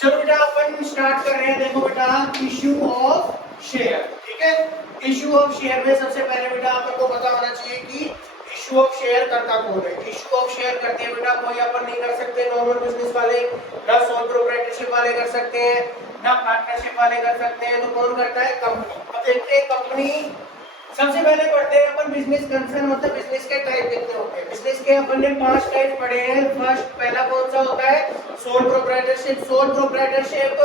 चलो बेटा अपन स्टार्ट कर रहे हैं। देखो बेटा, इश्यू ऑफ शेयर, ठीक है। इश्यू ऑफ शेयर में सबसे पहले बेटा अपन को पता होना चाहिए कि इश्यू ऑफ शेयर करता कौन है। इश्यू ऑफ शेयर करते हैं बेटा कोई अपन नहीं कर सकते, नॉर्मल बिजनेस वाले, ना सोल प्रोप्राइटरशिप वाले कर सकते हैं, ना पार्टनरशिप वाले कर सकते हैं। तो कौन करता है? कंपनी। अब देखते हैं कंपनी। सबसे पहले पढ़ते हैं अपन बिजनेस कंसर्न, मतलब बिजनेस के टाइप कितने होते हैं। बिजनेस के अपन ने 5 टाइप पढ़े हैं। फर्स्ट पहला कौन सा होता है? Sole proprietorship. सोल प्रोप्राइटरशिप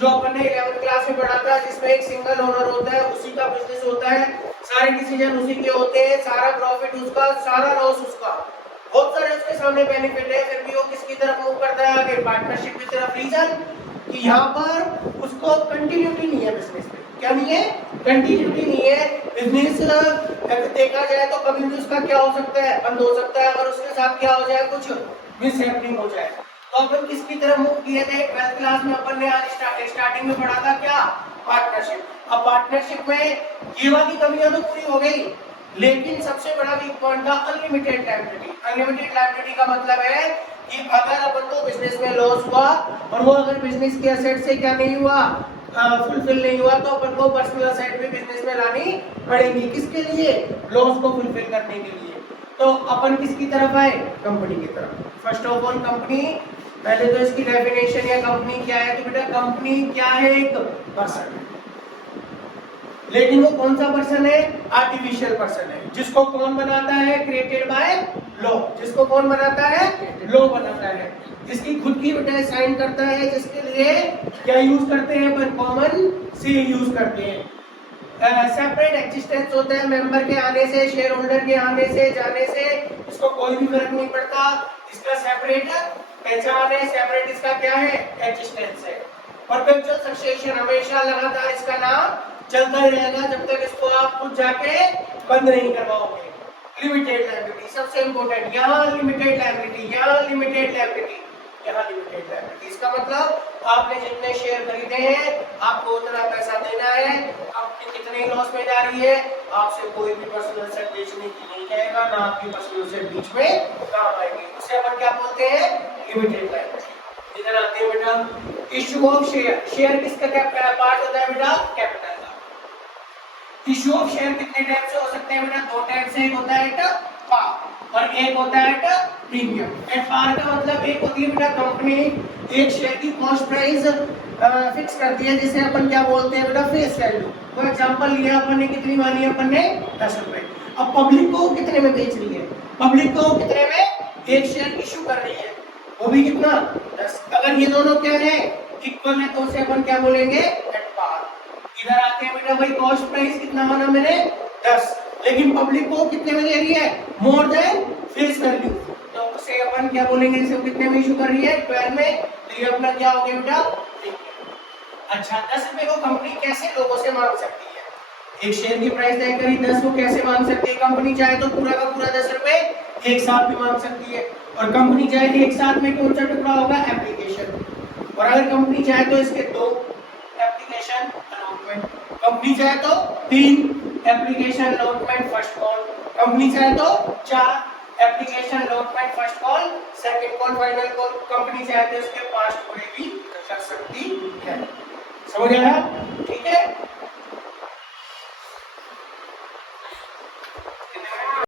जो अपन ने 11th क्लास में पढ़ा था, जिसमें एक सिंगल ओनर होता है, उसी का बिजनेस होता है, सारे डिसीजन उसी के होते हैं, सारा प्रॉफिट उसका, सारा लॉस उसका, बहुत सारे उसके सामने बेनिफिट है, फिर भी वो किसकी तरफ मूव करता है? आगे पार्टनरशिप की तरफ। रीजन कि यहाँ पर उसको कंटिन्यूटी नहीं है बिजनेस में। क्या नहीं है? कंटिन्यूटी नहीं है। बिजनेस देखा जाए तो कभी भी उसका क्या हो सकता है? बंद हो सकता है, अगर उसके साथ क्या हो जाए, कुछ मिसहैपनिंग हो जाए। तो अपन किसकी तरफ मूव किए थे? 12th क्लास में अपन ने आज स्टार्टिंग में पढ़ा था क्या? पार्टनरशिप। अब पार्टनरशिप में ये वाली कमियां तो पूरी हो गई, लेकिन सबसे बड़ा वीक पॉइंट था अनलिमिटेड लायबिलिटी। अनलिमिटेड लायबिलिटी का मतलब है कि अगर अपन को बिजनेस में लॉस हुआ और वो अगर बिजनेस के एसेट से क्या नहीं हुआ, फुलफिल नहीं हुआ, तो अपन को पर्सनल एसेट भी बिजनेस में लानी पड़ेगी। किसके लिए? लॉस को फुलफिल करने के लिए। तो अपन किसकी तरफ आए? कंपनी की तरफ। फर्स्ट ऑफ ऑल कंपनी, पहले तो इसकी डेफिनेशन या कंपनी क्या है। तो बेटा कंपनी क्या है? एक पर्सन, लेकिन वो कौन सा पर्सन है? आर्टिफिशियल पर्सन है, जिसको कौन बनाता है? Created by law. जिसको कौन बनाता है? लॉ बनाता है। जिसकी खुद की बेटा साइन करता है, जिसके लिए क्या यूज करते हैं? पर कॉमन से यूज करते हैं। सेपरेट एग्जिस्टेंस होता है, मेंबर के आने से, शेयर होल्डर के आने से, जाने से इसको कोई भी फर्क नहीं पड़ता। इसका सेपरेट पहचान है, सेपरेट इसका क्या है? एग्जिस्टेंस है। परपेचुअल सक्सेशन, हमेशा लगातार इसका नाम चलता ही रहेगा जब तक इसको आप खुद जाके बंद नहीं करवाओगे। लिमिटेड लायबिलिटी सबसे इंपॉर्टेंट, यहाँ लिमिटेड लायबिलिटी, यहाँ लिमिटेड लायबिलिटी, यहाँ लिमिटेड लायबिलिटी। इसका मतलब आपने जितने शेयर खरीदे हैं आपको उतना पैसा देना है। आपकी कितने लॉस में जा रही है, आपसे कोई भी पर्सनल एसेट बेचने की नहीं जाएगा, ना आपकी पर्सनल एसेट बीच में काम आएगी। उसे अपन क्या बोलते हैं? Limited liability. इधर आते हैं बेटा, इश्यू ऑफ शेयर। शेयर किसका क्या पार्ट होता है बेटा? कैपिटल का। इश्यू ऑफ शेयर कितने टाइप से हो सकते हैं बेटा? 2 टाइप से। एक होता है पार और एक होता है प्रीमियम। एट पार का मतलब एक होती है बेटा कंपनी एक शेयर की कॉस्ट प्राइस फिक्स करती है, जिसे अपन क्या बोलते हैं बेटा? Face value. फॉर एग्जांपल लिया अपन ने, कितनी मानी अपन ने? 10 रुपए। अब पब्लिक को कितने में बेच रही है? पब्लिक को कितने में एक शेयर इश्यू कर रही है? वो भी कितना? 10। अगर ये दोनों क्या है? इक्वल है, तो उसे अपन क्या बोलेंगे? At par. इधर आते हैं बेटा, भाई कॉस्ट प्राइस कितना माना मैंने? 10, लेकिन पब्लिक को कितने में दे रही है? मोर देन फेस वैल्यू, तो उसे अपन क्या बोलेंगे? इसे कितने में इशू कर रही है? 12 में। तो ये अपना क्या हो गया बेटा? अच्छा, 10 रुपए को कंपनी कैसे लोगों से मांग सकती है? एक शेयर की प्राइस तय करी 10 को कैसे मांग सकती है? कंपनी चाहे तो पूरा का पूरा 10 रुपए एक साथ भी मांग सकती है, और कंपनी चाहे तो एक साथ में कौन सा टुकड़ा होगा? एप्लीकेशन। और अगर कंपनी चाहे तो इसके 2 एप्लीकेशन अलॉटमेंट, कंपनी चाहे तो 3 application allotment first call, company चाहे तो 4 application allotment first call, second call, final call. Company चाहे तो इसके 5 टुकड़े भी कर सकती है। समझ आया? ठीक है।